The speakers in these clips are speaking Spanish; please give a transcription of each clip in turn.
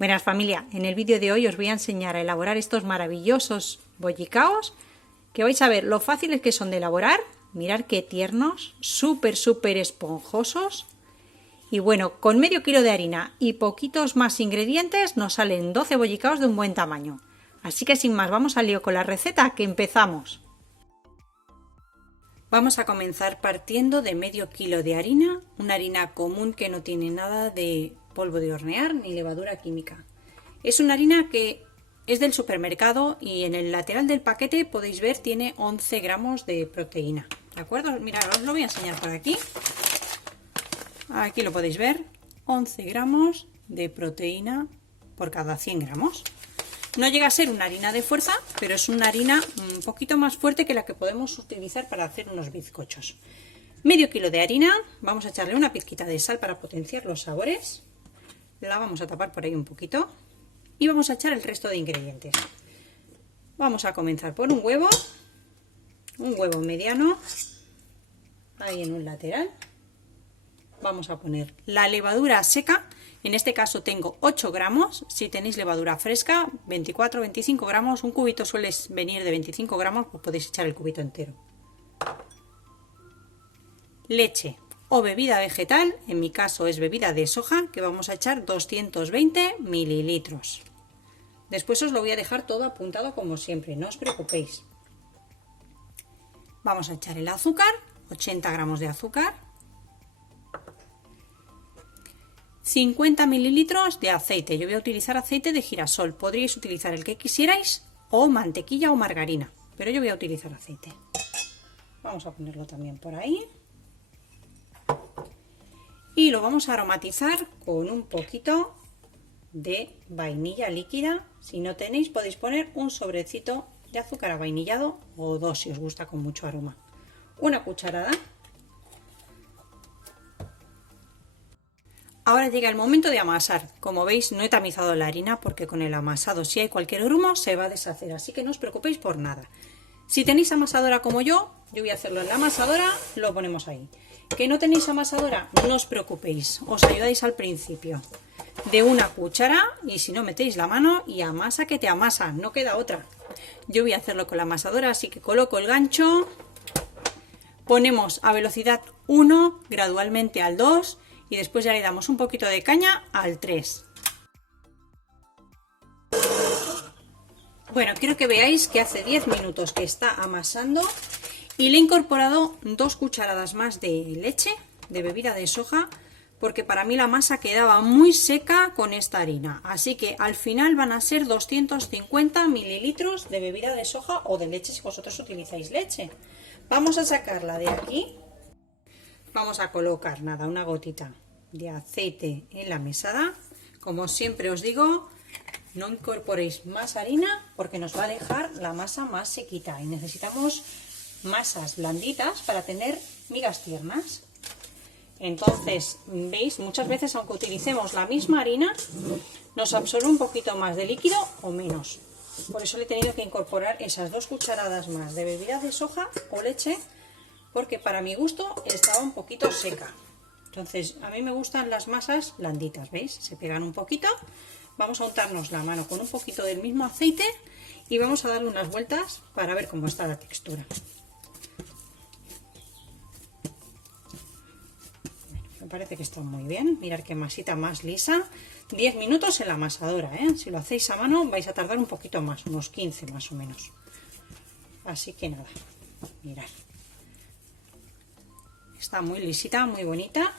Buenas familia, en el vídeo de hoy os voy a enseñar a elaborar estos maravillosos bollicaos que vais a ver lo fáciles que son de elaborar. Mirad qué tiernos, súper esponjosos. Y bueno, con medio kilo de harina y poquitos más ingredientes nos salen 12 bollicaos de un buen tamaño. Así que sin más, vamos al lío con la receta, que empezamos. Vamos a comenzar partiendo de medio kilo de harina, una harina común que no tiene nada de polvo de hornear ni levadura química. Es una harina que es del supermercado y en el lateral del paquete podéis ver tiene 11 gramos de proteína. ¿De acuerdo? Mirad, os lo voy a enseñar por aquí. Aquí lo podéis ver, 11 gramos de proteína por cada 100 gramos. No llega a ser una harina de fuerza, pero es una harina un poquito más fuerte que la que podemos utilizar para hacer unos bizcochos. Medio kilo de harina, vamos a echarle una pizquita de sal para potenciar los sabores. La vamos a tapar por ahí un poquito y vamos a echar el resto de ingredientes. Vamos a comenzar por un huevo mediano, ahí en un lateral. Vamos a poner la levadura seca, en este caso tengo 8 gramos, si tenéis levadura fresca 24-25 gramos, un cubito suele venir de 25 gramos, pues podéis echar el cubito entero. Leche o bebida vegetal, en mi caso es bebida de soja, que vamos a echar 220 mililitros. Después os lo voy a dejar todo apuntado como siempre, no os preocupéis. Vamos a echar el azúcar, 80 gramos de azúcar. 50 mililitros de aceite, yo voy a utilizar aceite de girasol, podríais utilizar el que quisierais o mantequilla o margarina, pero yo voy a utilizar aceite. Vamos a ponerlo también por ahí. Y lo vamos a aromatizar con un poquito de vainilla líquida. Si no tenéis, podéis poner un sobrecito de azúcar avainillado o dos si os gusta con mucho aroma. Una cucharada. Ahora llega el momento de amasar. Como veis, no he tamizado la harina porque con el amasado, si hay cualquier grumo, se va a deshacer. Así que no os preocupéis por nada. Si tenéis amasadora como yo voy a hacerlo en la amasadora, lo ponemos ahí. ¿Que no tenéis amasadora? No os preocupéis, os ayudáis al principio. De una cuchara y si no metéis la mano y amasa que te amasa, no queda otra. Yo voy a hacerlo con la amasadora, así que coloco el gancho, ponemos a velocidad 1, gradualmente al 2 y después ya le damos un poquito de caña al 3. Bueno, quiero que veáis que hace 10 minutos que está amasando y le he incorporado 2 cucharadas más de leche, de bebida de soja, porque para mí la masa quedaba muy seca con esta harina. Así que al final van a ser 250 mililitros de bebida de soja o de leche si vosotros utilizáis leche. Vamos a sacarla de aquí. Vamos a colocar nada, una gotita de aceite en la mesada. Como siempre os digo, no incorporéis más harina porque nos va a dejar la masa más sequita y necesitamos masas blanditas para tener migas tiernas. Entonces, veis, muchas veces aunque utilicemos la misma harina, nos absorbe un poquito más de líquido o menos. Por eso le he tenido que incorporar esas 2 cucharadas más de bebida de soja o leche, porque para mi gusto estaba un poquito seca. Entonces, a mí me gustan las masas blanditas, ¿veis? Se pegan un poquito. Vamos a untarnos la mano con un poquito del mismo aceite y vamos a darle unas vueltas para ver cómo está la textura. Me parece que está muy bien. Mirad qué masita más lisa. 10 minutos en la amasadora, ¿eh? Si lo hacéis a mano vais a tardar un poquito más, unos 15 más o menos. Así que nada, mirad. Está muy lisita, muy bonita.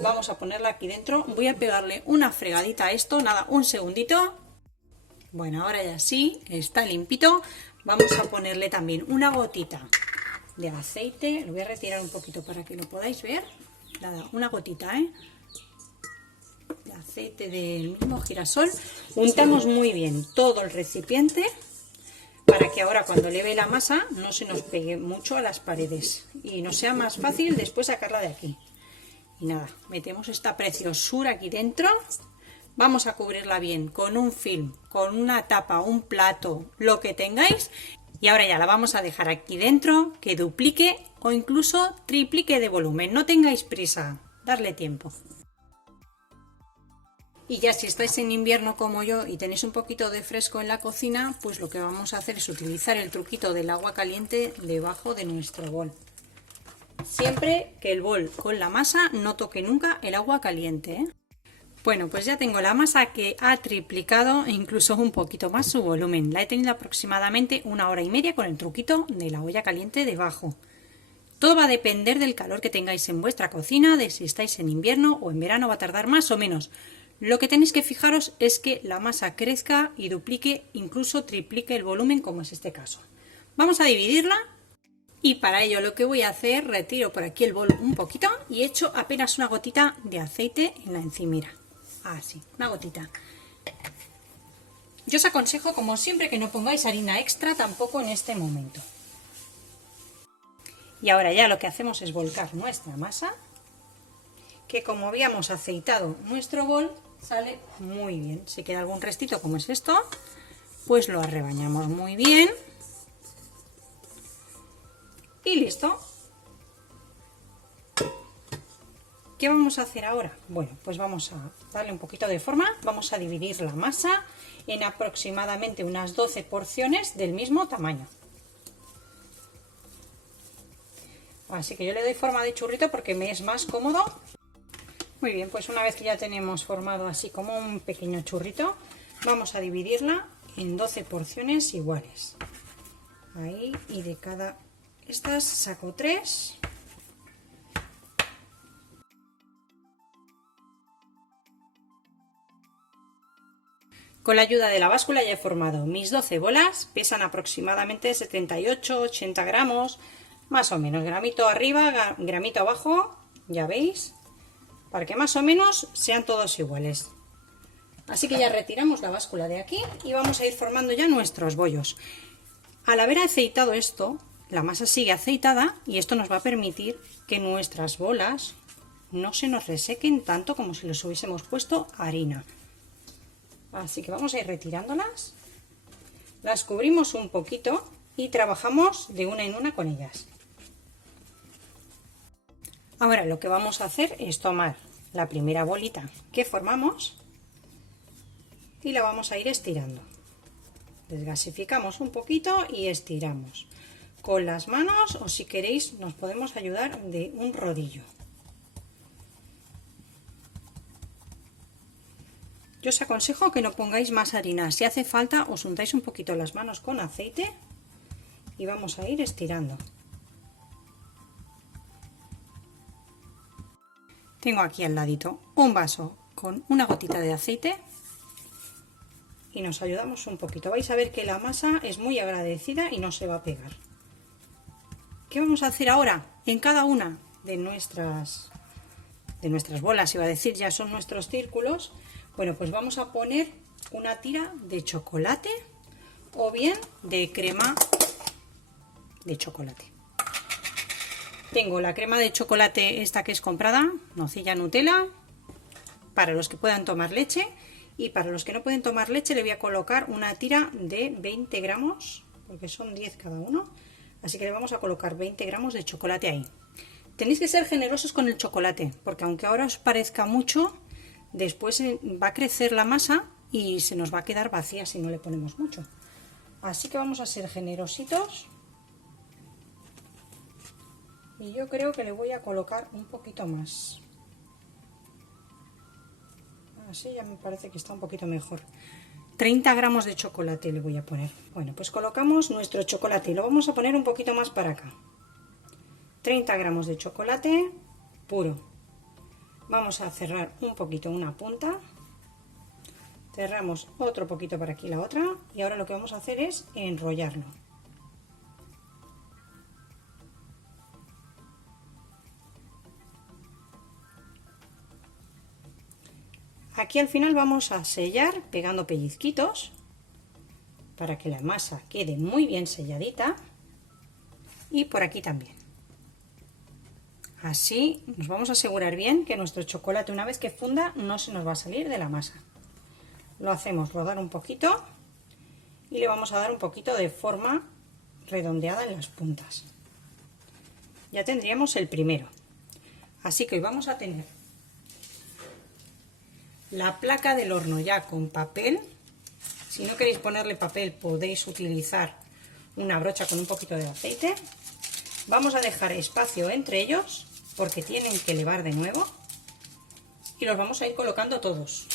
Vamos a ponerla aquí dentro. Voy a pegarle una fregadita a esto, nada, un segundito. Bueno, ahora ya sí, está limpito. Vamos a ponerle también una gotita de aceite. Lo voy a retirar un poquito para que lo podáis ver. Nada, una gotita, de aceite del mismo girasol. Untamos muy bien todo el recipiente para que ahora cuando leve la masa no se nos pegue mucho a las paredes y nos sea más fácil después sacarla de aquí. Y nada, metemos esta preciosura aquí dentro. Vamos a cubrirla bien con un film, con una tapa, un plato, lo que tengáis. Y ahora ya la vamos a dejar aquí dentro, que duplique o incluso triplique de volumen. No tengáis prisa, darle tiempo. Y ya si estáis en invierno como yo y tenéis un poquito de fresco en la cocina, pues lo que vamos a hacer es utilizar el truquito del agua caliente debajo de nuestro bol. Siempre que el bol con la masa no toque nunca el agua caliente, ¿eh? Bueno, pues ya tengo la masa que ha triplicado e incluso un poquito más su volumen. La he tenido aproximadamente 1 hora y media con el truquito de la olla caliente debajo. Todo va a depender del calor que tengáis en vuestra cocina, de si estáis en invierno o en verano, va a tardar más o menos. Lo que tenéis que fijaros es que la masa crezca y duplique, incluso triplique el volumen, como es este caso. Vamos a dividirla y para ello lo que voy a hacer, retiro por aquí el bol un poquito y echo apenas una gotita de aceite en la encimera. Así, una gotita. Yo os aconsejo, como siempre, que no pongáis harina extra tampoco en este momento. Y ahora ya lo que hacemos es volcar nuestra masa, que como habíamos aceitado nuestro bol, sale muy bien. Si queda algún restito como es esto, pues lo arrebañamos muy bien. Y listo. ¿Qué vamos a hacer ahora? Bueno, pues vamos a darle un poquito de forma. Vamos a dividir la masa en aproximadamente unas 12 porciones del mismo tamaño. Así que yo le doy forma de churrito porque me es más cómodo. Muy bien, pues una vez que ya tenemos formado así como un pequeño churrito, vamos a dividirla en 12 porciones iguales. Ahí, y de cada estas saco 3. Con la ayuda de la báscula ya he formado mis 12 bolas, pesan aproximadamente 78-80 gramos, más o menos, gramito arriba, gramito abajo, ya veis, para que más o menos sean todos iguales. Así que ya retiramos la báscula de aquí y vamos a ir formando ya nuestros bollos. Al haber aceitado esto, la masa sigue aceitada y esto nos va a permitir que nuestras bolas no se nos resequen tanto como si les hubiésemos puesto harina. Así que vamos a ir retirándolas, las cubrimos un poquito y trabajamos de una en una con ellas. Ahora lo que vamos a hacer es tomar la primera bolita que formamos y la vamos a ir estirando. Desgasificamos un poquito y estiramos. Con las manos, o si queréis nos podemos ayudar de un rodillo. Yo os aconsejo que no pongáis más harina. Si hace falta, os untáis un poquito las manos con aceite y vamos a ir estirando. Tengo aquí al ladito un vaso con una gotita de aceite y nos ayudamos un poquito. Vais a ver que la masa es muy agradecida y no se va a pegar. ¿Qué vamos a hacer ahora? En cada una de nuestras bolas, iba a decir, ya son nuestros círculos. Bueno, pues vamos a poner una tira de chocolate o bien de crema de chocolate. Tengo la crema de chocolate esta que es comprada, nocilla Nutella, para los que puedan tomar leche, y para los que no pueden tomar leche le voy a colocar una tira de 20 gramos, porque son 10 cada uno, así que le vamos a colocar 20 gramos de chocolate ahí. Tenéis que ser generosos con el chocolate, porque aunque ahora os parezca mucho, después va a crecer la masa y se nos va a quedar vacía si no le ponemos mucho. Así que vamos a ser generositos. Y yo creo que le voy a colocar un poquito más. Así ya me parece que está un poquito mejor. 30 gramos de chocolate le voy a poner. Bueno, pues colocamos nuestro chocolate y lo vamos a poner un poquito más para acá. 30 gramos de chocolate puro. Vamos a cerrar un poquito una punta. Cerramos otro poquito para aquí la otra. Y ahora lo que vamos a hacer es enrollarlo. Aquí al final vamos a sellar pegando pellizquitos para que la masa quede muy bien selladita, y por aquí también. Así nos vamos a asegurar bien que nuestro chocolate, una vez que funda, no se nos va a salir de la masa. Lo hacemos rodar un poquito y le vamos a dar un poquito de forma redondeada en las puntas. Ya tendríamos el primero. Así que hoy vamos a tener la placa del horno ya con papel. Si no queréis ponerle papel, podéis utilizar una brocha con un poquito de aceite. Vamos a dejar espacio entre ellos porque tienen que elevar de nuevo. Y los vamos a ir colocando todos.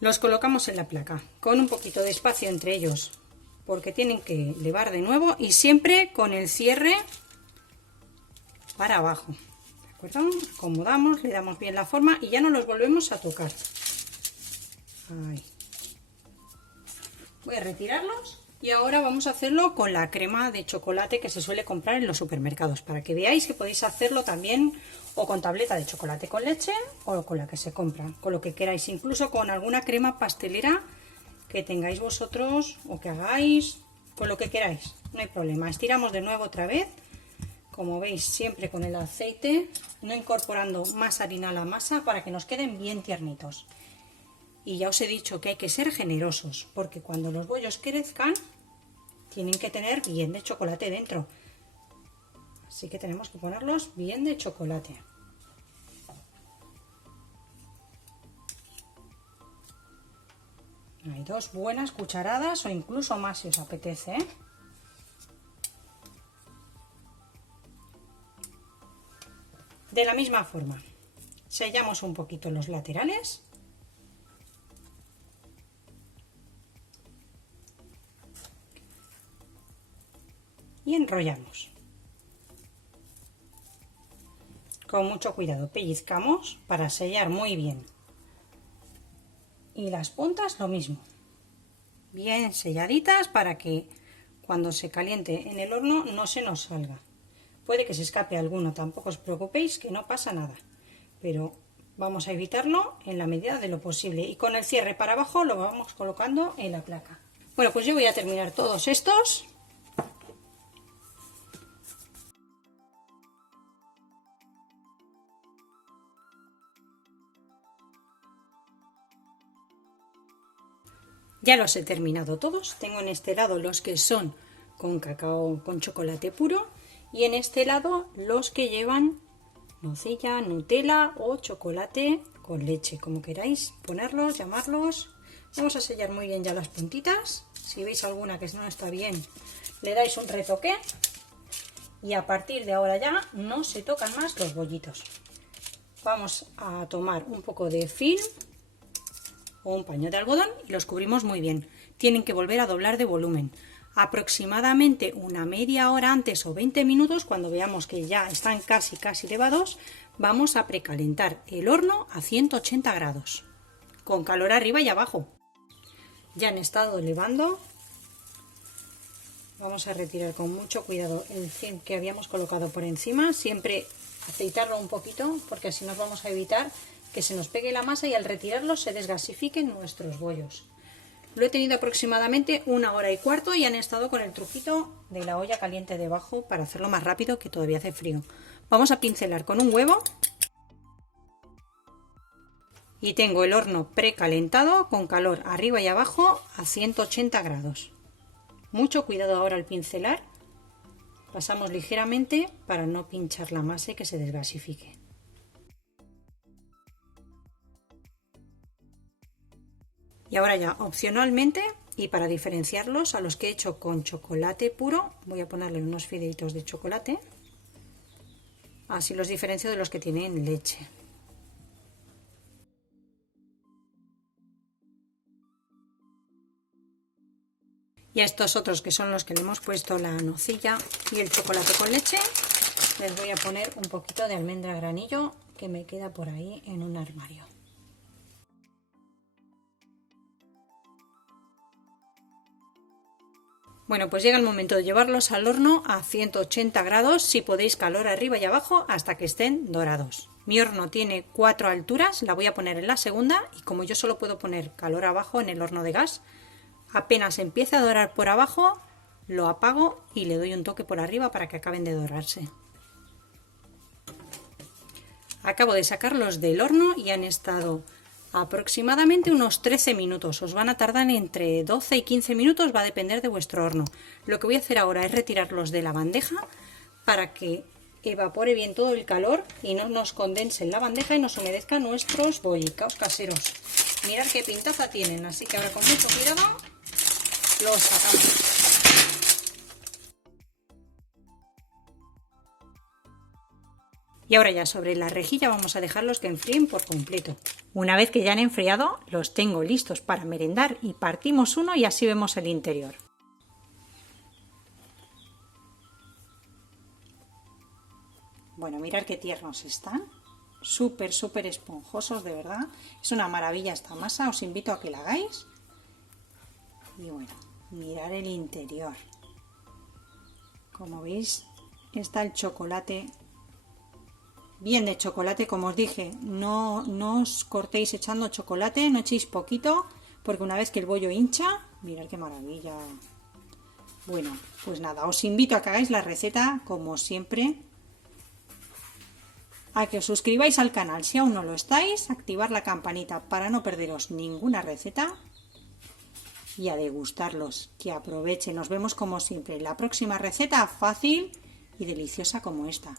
Los colocamos en la placa con un poquito de espacio entre ellos porque tienen que elevar de nuevo y siempre con el cierre para abajo. ¿De acuerdo? Acomodamos, le damos bien la forma y ya no los volvemos a tocar. Ahí. Voy a retirarlos y ahora vamos a hacerlo con la crema de chocolate que se suele comprar en los supermercados para que veáis que podéis hacerlo también o con tableta de chocolate con leche o con la que se compra, con lo que queráis, incluso con alguna crema pastelera que tengáis vosotros o que hagáis, con lo que queráis, no hay problema. Estiramos de nuevo otra vez, como veis siempre con el aceite, no incorporando más harina a la masa para que nos queden bien tiernitos. Y ya os he dicho que hay que ser generosos porque cuando los bollos crezcan tienen que tener bien de chocolate dentro. Así que tenemos que ponerlos bien de chocolate. Hay 2 buenas cucharadas o incluso más si os apetece, ¿eh? De la misma forma, sellamos un poquito los laterales. Y enrollamos. Con mucho cuidado, pellizcamos para sellar muy bien. Y las puntas lo mismo. Bien selladitas para que cuando se caliente en el horno no se nos salga. Puede que se escape alguno, tampoco os preocupéis que no pasa nada. Pero vamos a evitarlo en la medida de lo posible. Y con el cierre para abajo lo vamos colocando en la placa. Bueno, pues yo voy a terminar todos estos. Ya los he terminado todos. Tengo en este lado los que son con cacao con chocolate puro y en este lado los que llevan nocilla, Nutella o chocolate con leche, como queráis ponerlos, llamarlos. Vamos a sellar muy bien ya las puntitas. Si veis alguna que no está bien, le dais un retoque y a partir de ahora ya no se tocan más los bollitos. Vamos a tomar un poco de film o un paño de algodón y los cubrimos muy bien. Tienen que volver a doblar de volumen. Aproximadamente una media hora antes o 20 minutos, cuando veamos que ya están casi elevados, vamos a precalentar el horno a 180 grados, con calor arriba y abajo. Ya han estado elevando. Vamos a retirar con mucho cuidado el film que habíamos colocado por encima, siempre aceitarlo un poquito porque así nos vamos a evitar que se nos pegue la masa y al retirarlo se desgasifiquen nuestros bollos. Lo he tenido aproximadamente 1 hora y cuarto y han estado con el truquito de la olla caliente debajo para hacerlo más rápido, que todavía hace frío. Vamos a pincelar con un huevo y tengo el horno precalentado con calor arriba y abajo a 180 grados. Mucho cuidado ahora al pincelar, pasamos ligeramente para no pinchar la masa y que se desgasifique. Y ahora ya opcionalmente y para diferenciarlos a los que he hecho con chocolate puro, voy a ponerle unos fideitos de chocolate. Así los diferencio de los que tienen leche. Y a estos otros que son los que le hemos puesto la nocilla y el chocolate con leche, les voy a poner un poquito de almendra granillo que me queda por ahí en un armario. Bueno, pues llega el momento de llevarlos al horno a 180 grados, si podéis calor arriba y abajo, hasta que estén dorados. Mi horno tiene 4 alturas, la voy a poner en la segunda y como yo solo puedo poner calor abajo en el horno de gas, apenas empieza a dorar por abajo, lo apago y le doy un toque por arriba para que acaben de dorarse. Acabo de sacarlos del horno y han estado aproximadamente unos 13 minutos. Os van a tardar entre 12 y 15 minutos, va a depender de vuestro horno. Lo que voy a hacer ahora es retirarlos de la bandeja para que evapore bien todo el calor y no nos condense en la bandeja y nos humedezca nuestros bollicaos caseros. Mirad qué pintaza tienen, así que ahora con mucho cuidado los sacamos. Y ahora ya sobre la rejilla vamos a dejarlos que enfríen por completo. Una vez que ya han enfriado, los tengo listos para merendar y partimos uno y así vemos el interior. Bueno, mirad qué tiernos están. Súper, súper esponjosos, de verdad. Es una maravilla esta masa, os invito a que la hagáis. Y bueno, mirad el interior. Como veis, está el chocolate bien de chocolate, como os dije, no os cortéis echando chocolate, no echéis poquito, porque una vez que el bollo hincha, mirad qué maravilla. Bueno, pues nada, os invito a que hagáis la receta, como siempre, a que os suscribáis al canal si aún no lo estáis, activar la campanita para no perderos ninguna receta y a degustarlos, que aprovechen. Nos vemos como siempre en la próxima receta fácil y deliciosa como esta.